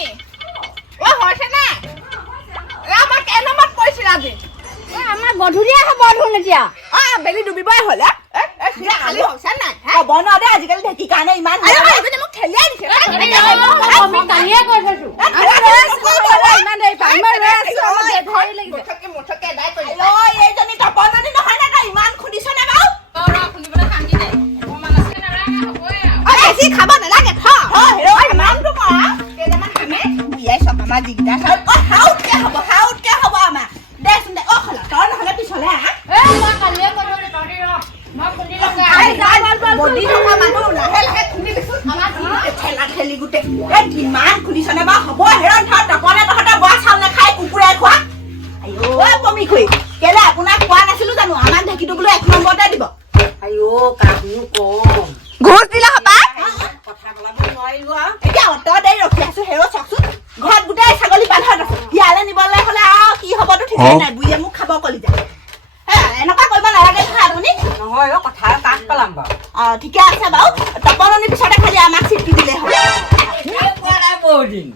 তুমি ও হৈছে না আমাক এনমাত কৈছিল আজি আমাৰ গধূলিয়ে হ'ব ধুন এতিয়া বেলি ডুবিবই হ'ল খালি হৈছে নাই হ'ব ন দে আজিকালি ঢেঁকী কাৰণে ইমান মোক ঠেলিয়াই দিছে আমি কালিয়ে কৈ থৈছো এইজনী তপনজনী নহয় নে তই ইমান খুন্দিছ নে বাৰু বেছি খাব নালাগে নামটো কৰা কেইটামান খামে বিয়াই চব আমাৰ যিকেইটা হাউতকে হ'ব আমাৰ দেচোন দে খলা তই নহ'লে পিছলে মই কালিয়ে কৈ থৈছো তহঁতি ৰ মই খুন্দি বডি থকা মানুহ লাহে লাহে খুন্দি দিছো ঠেলা ঠেলি গোটেই কিমান খুন্দিছনে বাৰু হ'ব হেৰণ ধৰ তপনে তহঁতৰ বোৱা চাউল নাখাই কুকুৰাই খোৱা আইঅ বমি খুৰী কেলে আপোনাক কোৱা নাছিলো জানো আমাক ঢেঁকীটো বোলো 1 নম্বৰতে দিব আইও কাকনো কম ঘোষ দিলা হবা কথা বলাব নোৱাৰিলো আৰু এতিয়া অত দেৰি ৰখি আছো হেৰ চাওকচোন ঘৰত গোটেই ছাগলী বান্ধত আছে ইয়ালে নিবলৈ হ'লে আৰু কি হ'বতো ঠিকেই নাই বুঢ়ীয়ে মোক খাব কলি যায় এনেকুৱা কৰিব নালাগে নহয় আপুনি নহয় কথা কাক পেলাম বাৰু ঠিকে আছে বাৰু তপননি পিছতে খালি আমাক চিটটো দিলে হ'ব বহুদিন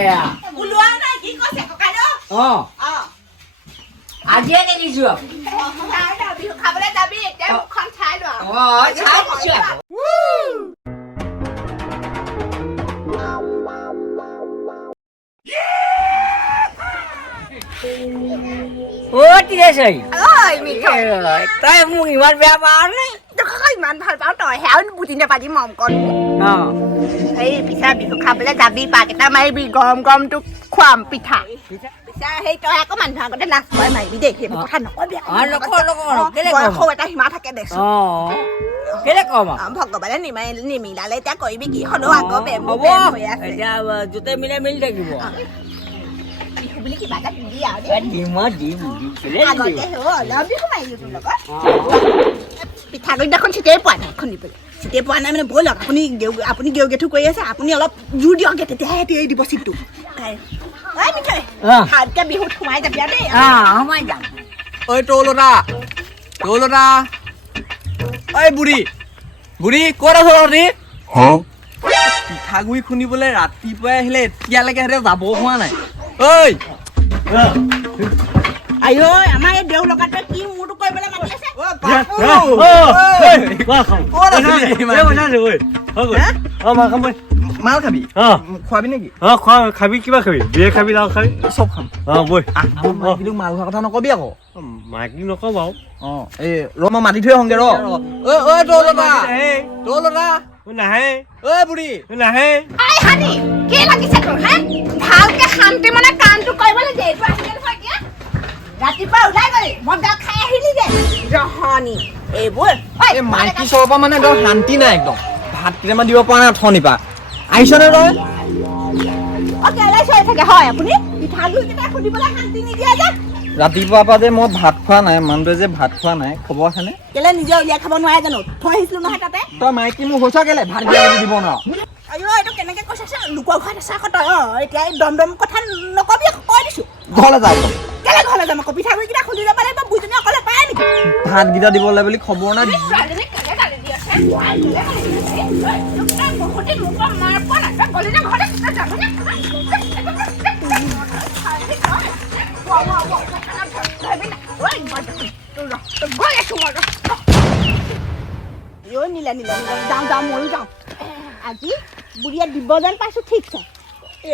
এয়া ওলোৱা নাই কি কৈছে ককাইদেউ আজিয়ে নিদিছো বিহু খাবলৈ যাবি এতিয়া মুখখন চাই লোৱা তই মোক ইমান বেয়া পাৱ নে ইমান ভাল পাওঁ তই সেয়াও বুজি নাপালি মম কণ এই পিঠা বিহু খাবলৈ যাবি পাক এটা মাৰিবি গৰম গৰমটো খুৱাম পিঠা পিঠা সেই তই আকৌ মানুহৰ আগতে লাজ পাই মাৰিবি দেই সেইবোৰ কথা নকবি সৰু এটা সীমা থাকে দেচোন কেলে কম ভগৱানে নিমিলালে এতিয়া কৰিবি কি হ'লেও আগৰ হ'ব এতিয়া য'তে মিলে মিলি থাকিব বিহু বুলি কিবা এটা দিবি আৰু আগতে অলপ বিহু মাৰিলো তোৰ লগত পিঠাগুড়ি দেখোন চিটেই পোৱা নাই খুন্দিবলৈ চিটেই পোৱা নাই মানে ব'লক আপুনি গেউ গেঠু কৰি আছে আপুনি অলপ জোৰ দিয়কগে তেতিয়াহে এতিয়াই দিব চিটটো ঐ মিঠৈ ভালকে বিহুত সোমাই যাবি আৰু দেই সোমাই যাম ঐ টৌলতা ঐ বুঢ়ী ক'ত আছ তহঁতি পিঠাগুড়ি খুন্দিবলৈ ৰাতিপুৱাই আহিলে এতিয়ালৈকে সিহঁতে যাব হোৱা নাই ঐ আইঐ আমাৰ এই দেউ লগাটোৱে কি মোৰটো কৰিবলৈ মাতি আছে মাল খাবি খোৱাবি নেকি খাবি কিবা খাবি বিয়ে খাবি লাও খাবি চব খাম বৈ মাইকীটোক মাল খোৱা কথা নকবি আকৌ মাইকি নকওঁ বাৰু এই ৰ মই মাতি থৈ আহোঁগে ৰ ঐ টৌলতা নাহে ঐ বুঢ়ী নাহে আই হানি কি লাগিছে তোৰ হে ভালকে শান্তি মানে কামটো কৰিবলৈ দে এইটো আহিলে নহয় এতিয়া ৰাতিপুৱা ওলাই গলি মদ খাই আহিলি যে ৰহনি এইবোৰ এই মাইকী চবৰ পৰা মানে একদম শান্তি নাই একদম ভাত কেইটামান দিব পৰা নাই অথনিৰ পৰা আহিছনে তই কেলে চৈ থাকে হয় আপুনি পিঠাগুড়ি কেইটা খুন্দিবলৈ শান্তি নিদিয়ে যে ৰাতিপুৱাৰ পৰা যে মই ভাত খোৱা নাই মানুহটোৱে যে ভাত খোৱা নাই খবৰ আছেনে কেলে নিজে উলিয়াই খাব নোৱাৰে জানো থৈ আহিছিলো নহয় তাতে তই মাইকী মোক হৈছ কেলে ভাত কেইটা দিব নোৱাৰ আইঅ এইটো কেনেকে কৈছে লোকৰ ঘৰত আছে আকৌ তই এতিয়া এই দম কথা নকবি আকৌ কৈ দিছো ঘৰলৈ যা কেলে ঘৰলৈ যাম আকৌ পিঠাগুড়ি কেইটা খুন্দি যাব লাগিব বুঢ়ীজনী অকলে পাৰে নেকি ভাতকেইটা দিবলৈ বুলি খবৰ নাই ছোৱালীজনী কেলে গালি দি আছে বহুতে মোক মাৰ পোৱা নাই তই গলি নে ঘৰতে যাবনে নীলা যাওঁ ময়ো যাওঁ আজি বুঢ়ীয়ে দিব যেন পাইছো ঠিকছে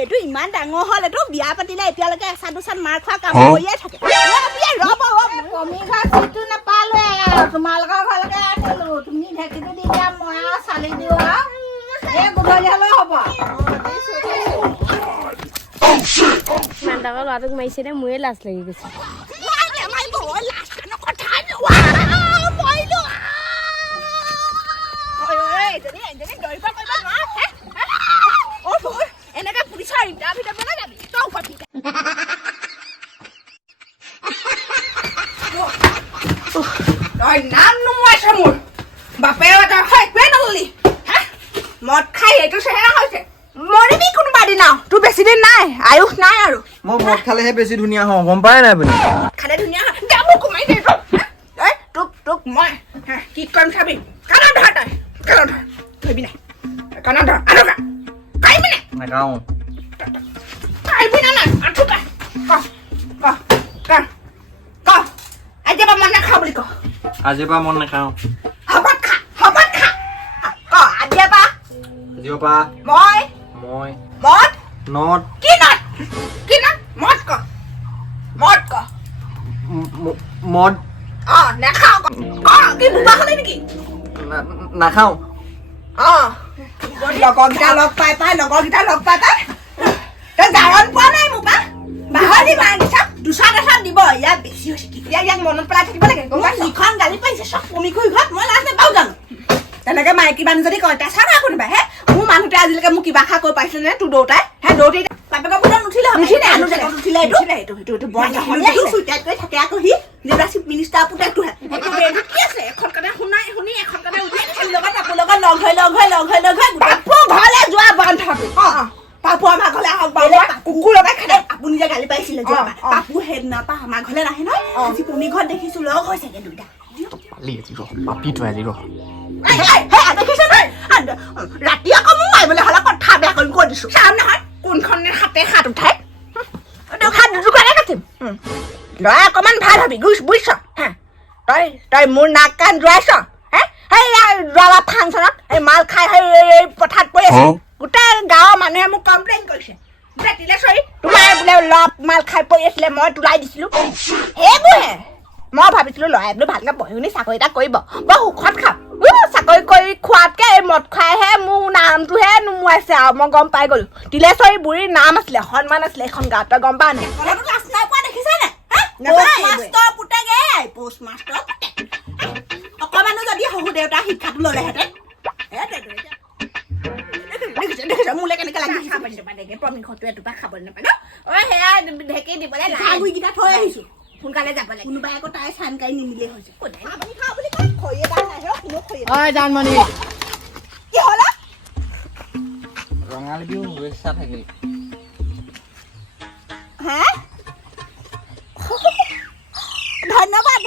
এইটো ইমান ডাঙৰ হ'ল এইটো বিয়া পাতিলে এতিয়ালৈকে এচাত দুচাত মাৰ খোৱা কাম কৰিয়ে থাকে কমি ঘৰ চিটটো নাপালোৱে তোমালোকৰ ঘৰলৈকে আহিলো তুমি ঢেঁকীটো দি দিয়া মই আৰু চালি দিওঁ আৰু এই গধূলি হ'লেও হ'ব ইমান ডাঙৰ ল'ৰাটোক মাৰিছে দে মোৰে লাজ লাগি গৈছে এনেকে পুলিচৰ ইণ্টাৰভিউ বনাই যাবি তই উপাবি তই নাম নোমোৱাইছ মোৰ বাপেও তই একোৱে নললি মদ খাই এইটো চেহেৰা হৈছে মৰিবি কোনোবা দিনা তোৰ বেছি দিন নাই আয়ুস নাই আৰু মই মদ খালেহে বেছি ধুনীয়া হওঁ গম পাই নাই আপুনি খালে ধুনীয়া দামো কমাই দে তোক মই কি কৰিম চাবি কাণত ধৰ তই কাণত ধৰ ধৰিবি নাই কাণত ধৰ আৰু পাৰিবি নাই নাখাওঁ পাৰিবি না নাই আঠু কা ক আজি বা মন নাখাওঁ বুলি ক আজিৰ পৰা মন নাখাওঁ হবত খা ক আজি বা আজিৰ পৰা মই মদ নদ কি না মদ ক মদ নাখাওঁ ক কি বুবা হ'লে নেকি নাখাওঁ লগৰকেইটা লগ পাই তই জাৰণ পোৱা নাই মোক বাহৰি মাৰিছা দুচাত দিব ইয়াত বেছি হৈছে কেতিয়া ইয়াক মনত পেলাই থাকিব লাগে যিখন গালি পাৰিছে চব কমি কৰি ঘৰত মই লাজ নাপাওঁ জানো তেনেকে মাইকী মানুহ যদি কয় তাই চানা কোনোবা হে মোৰ মানুহটোৱে আজিলৈকে মোক কিবা খা কৈ পাইছে নে তোৰ দেউতাই দৌৰি বাপেকৰ পুজা নুঠিলে থাকে আকৌ সি লিডাৰশ্বিপ মিনিষ্টাৰ পুতেকটোহে কি আছে এখন কাণে শুনি এখন কাণে উঠি লগত কাপোৰ লগত লগ হৈ ঘৰলৈ যোৱা বন্ধ পাপু আমাৰ ঘৰলৈ আহক কুকুৰ লগাই খালে আপুনি যে গালি পাৰিছিলে পাপু সেইদিনাপা আমাৰ ঘৰলৈ নাহে নহয় আজি পমি ঘৰত দেখিছো লগ হৈছেগে দুইটা দেখিছে নহয় ৰাতি আকৌ মোক মাৰিবলৈ হ'লে কথা বেয়া কৰি কৈ দিছো চাম নহয় কোনখন হাতে হাত উঠাই হাত জোকাৰে কাটিম ল'ৰা অকমান ভাল হবি বুজিছ তই মোৰ নাক কাণ জোৱাইছ যোৱা ফাংচনত এই মাল খাই পথাৰত পৰি আছে গোটেই গাঁৱৰ মানুহে মোক কমপ্লেইন কৰিছে তোমাৰ বোলে লপ মাল খাই পৰি আছিলে মই তোলাই দিছিলো সেইবোৰহে মই ভাবিছিলো ল'ৰাই বোলো ভালকে পঢ়ি শুনি চাকৰি এটা কৰিব বৰ সুখত খাম চাকৰি কৰি খোৱাতকে এই মদ খুৱাইহে মোৰ নামটোহে নুমুৱাইছে আৰু মই গম পাই গলো তিলেশ্বৰী বুঢ়ীৰ নাম আছিলে সন্মান আছিলে এখন গাঁৱত তই গম পাৱ নাই অকমানো যদি শহু দেউতাৰ শিক্ষাটো ললেহেঁতেন মোলে কেনেকে লাগি প্ৰমিণহঁতো এটোপা খাবলৈ নাপায় সেয়া ঢেঁকী দিবলৈ গুৰিকেইটা থৈ আহিছো সোনকালে যাব লাগে কোনোবাই আকৌ তাই চান কাৰি নিমিলে হৈছে জানমণি কি হ'ল ৰঙালী বিহু শুভেচ্ছা থাকিল হা ধন্যবাদ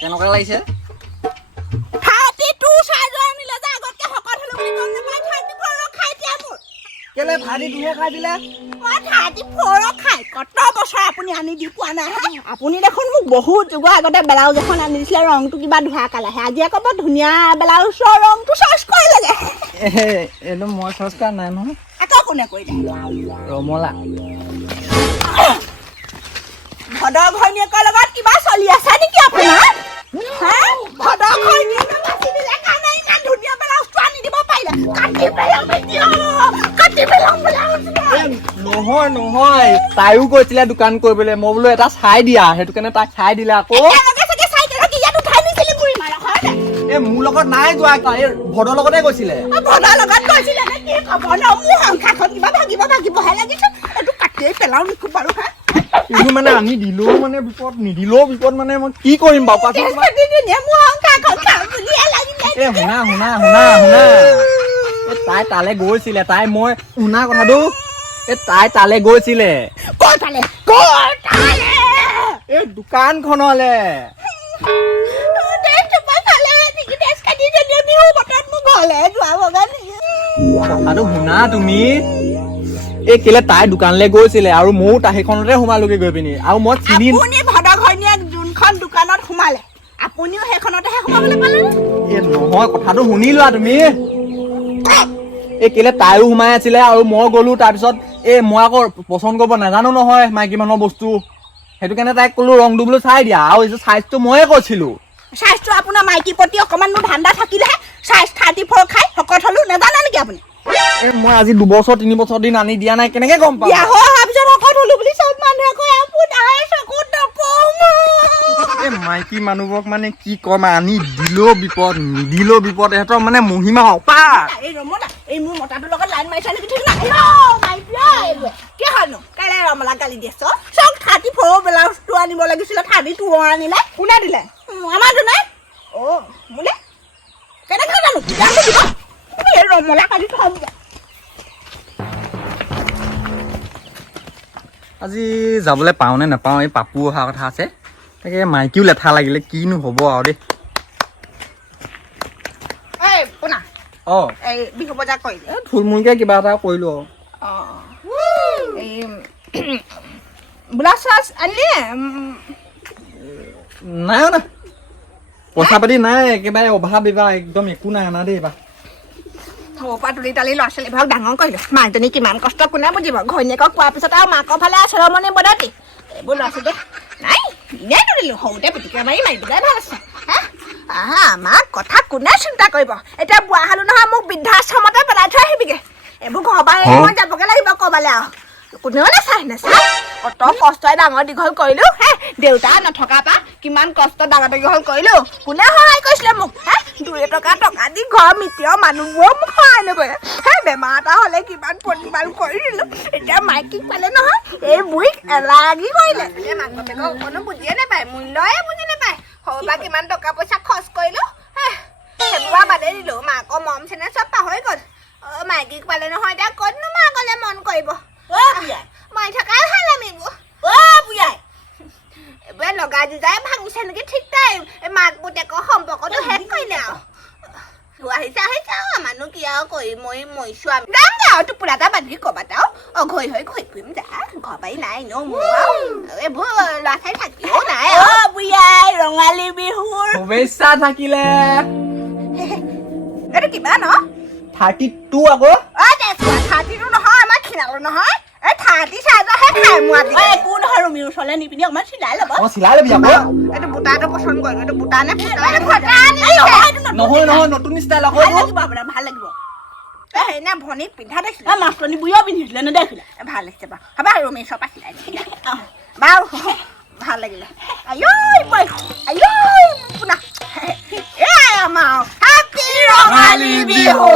কেনেকুৱা লাগিছে কেলে ভাজি দুহে খাই দিলে কত বছৰ আপুনি আনি দি পোৱা নাই আপুনি দেখোন মোক বহুত যুগৰ আগতে ব্লাউজ এখন আনি দিছিলে ৰংটো কিবা ধোৱা কালাৰহে আজি আকৌ বৰ ধুনীয়া ব্লাউজৰ ৰংটো চইচ কৰি লাগে এইটো মই চইচ কৰা নাই নহয় আকৌ কোনে কৰিলে ৰমলা ভদৰ ঘৈণীয়েকৰ লগত কিবা চলি আছে নেকি আপোনাৰ ভদৰ ঘৈণীয়েকে বাচি দিলে কাৰণে ইমান ধুনীয়া ব্লাউজটো আনি দিব পাৰিলে কাটি পেলাম নহয় তাইও কৈছিলে দোকান কৰিবলৈ মই বোলো এটা চাই দিয়া সেইটো কাৰণে তাক চাই দিলে আকৌ এই মোৰ লগত নাই যোৱা এই ভদৰ লগতে গৈছিলে ভদৰ লগত গৈছিলে নে কি খবৰ ন মোৰ সংসাৰখন কিবা ভাগিবহে লাগিছে এইটো কাটিয়ে পেলাও নিখো বাৰু কিন্তু মানে আনি দিলেও মানে বিপদ নিদিলেও বিপদ মানে মই কি কৰিম বাৰু মোৰ সংসাৰখন এ শুনা তাই তালে গৈছিলে তাই মই শুনা কথাটো তাই তালে গৈছিলে এই দোকানখনলে কথাটো শুনা তুমি এই কেলে তাই দোকানলৈ গৈছিলে আৰু ময়ো সেইখনতে সোমালোগে গৈ পিনি আৰু মই চিনি ভদৰ ঘৈণীয়েক যোনখন দোকানত সোমালে আপুনিও সেইখনতেহে সোমাবলৈ পালে নহয় কথাটো শুনি লোৱা তুমি এই কেলে তাইও সোমাই আছিলে আৰু মই গলো তাৰপিছত মই আকৌ পচন্দ কৰিব নাজানো নহয় মাইকী মানুহৰ বস্তু সেইটো কাৰণে তাইক ক'লো ৰংটো বোলো চাই দিয়া আৰু এই চাইজটো ময়ে কৈছিলো চাইজটো আপোনাৰ মাইকীৰ প্ৰতি অকমান মোৰ ধান্দা থাকিলেহে চাইজ 34 খাই শকত হলো নাজানে নেকি আপুনি মই আজি 2 বছৰ 3 বছৰ দিন আনি দিয়া নাই কেনেকে গম পাম মাইকী মানুহবোৰক মানে কি কম আনি দিলেও বিপদ নিদিলেও বিপদ ইহঁতৰ মানে মহিমা এই মোৰ মতাটোৰ লগত লাইন মাৰিছা নেকি ঠিক নাই কি হয়নো কাইলৈ ৰমলা গালি দিছ চব 34 ব্লাউজটো আনিব লাগিছিলে 32 আনিলে কোনে দিলে আমাৰটো নাই মোলে কেনেকে জানো ৰমলা কালি থম আজি যাবলৈ পাওঁ নে নাপাওঁ এই পাপু অহা কথা আছে তাকে মাইকীও লেঠা লাগিলে কিনো হ'ব আৰু দেই শুনা এই বিহু বজাৰ কৰিলে থুলমূলকে কিবা এটা কৰিলো এই বোলা চাৰ্জ আনিলি নাই অনা পইচা পাতি নাই একেবাৰে অভাৱ এইবাৰ একদম একো নাই অনা দেই এইবাৰ থ'ৰ পৰা তুলি তালি ল'ৰা ছোৱালীবোৰক ডাঙৰ কৰিলোঁ মাকজনী কিমান কষ্ট কোনে বুজিব ঘৈণীয়েকক কোৱাৰ পিছত আৰু মাকৰ ফালে আচৰমণি বদতি এইবোৰ ল'ৰা ছোৱালী নাই এনেই তুলিলোঁ সৰুতে পিটিকা মাৰি দিলে ভাল আছে হা আমাক কথা কোনে চিন্তা কৰিব এতিয়া বুঢ়া হালো নহয় মোক বৃদ্ধাশ্ৰমতে পেলাই থৈ আহিবিগৈ এইবোৰ ঘৰ পৰা মই যাবগৈ লাগিব ক'বালে আৰু কোনেও নাচায় অত কষ্টই ডাঙৰ দীঘল কৰিলোঁ হে দেউতা নথকাৰ পৰা কিমান কষ্ট ডাঙৰ দীঘল কৰিলোঁ কোনে সহায় কৰিছিলে মোক হে 2 টকা দি ঘৰ মিতিৰৰ মানুহবোৰেও মোক সহায় নকৰে হে বেমাৰ এটা হ'লে কিমান প্ৰতিপাল কৰি দিলোঁ এতিয়া মাইকীক পালে নহয় এই বুঢ়ীক এলাগি কৰিলে মাক বাপেকক অকণো বুজিয়ে নাপায় মূল্যয়ে বুজি নাপায় সৰুৰ পৰা কিমান টকা পইচা খৰচ কৰিলোঁ হে সেইবোৰ বাদে দিলোঁ মাকৰ মৰম চেনেহ চব পাহৰি গ'ল মাইকীক পালে নহয় এতিয়া ক'তনো মাকলে মন কৰিব মই থকাই ভাল আমিবোৰ এইবোৰে লগাই যুজাই ভাঙিছে নেকি ঠিক নাই মাক পুতেকৰ সম্পৰ্কটো শেষ কৰিলে আৰু আহিছে আৰু আমাৰনো কি আৰু কৰি মৰিছোঁ আমি যামগৈ আৰু টোপোলা এটা বান্ধি ক'ৰবাত আৰু অঘৈ হৈ ঘূৰি ফুৰিম যা ঘৰ বাৰী নাই ন মোৰ এইবোৰ ল'ৰা ছোৱালী থাকিও নাই বুঢ়াই ৰঙালী বিহুৰ শুভেচ্ছা থাকিলে এইটো কিবা ন 32 আকৌ 32 নহয় আমাৰ খীণালো নহয় এই 30 চাইজৰহে খাই মোৰ আজি একো নহয় ৰুমিৰ ওচৰলৈ নিপিনি অকণমান চিলাই ল'ব চিলাই ল'বি আকৌ এইটো বুটাটো পচন্দ কৰিম এইটো বুটা নে নহয় নতুন ষ্টাইল আকৌ ভাল লাগিব আপোনাৰ ভাল লাগিব হেৰি নে ভনীক পিন্ধা দেখিলে মাষ্টৰনী বুঢ়ীও পিন্ধিছিলে নেদেখিলে ভাল লাগিছে বাৰু হ'ব ৰুমি ওচৰৰ পৰা চিলাই দিম বাৰু ভাল লাগিলে আইঐ পুনা এ আমাৰ হেপী ৰঙালী বিহু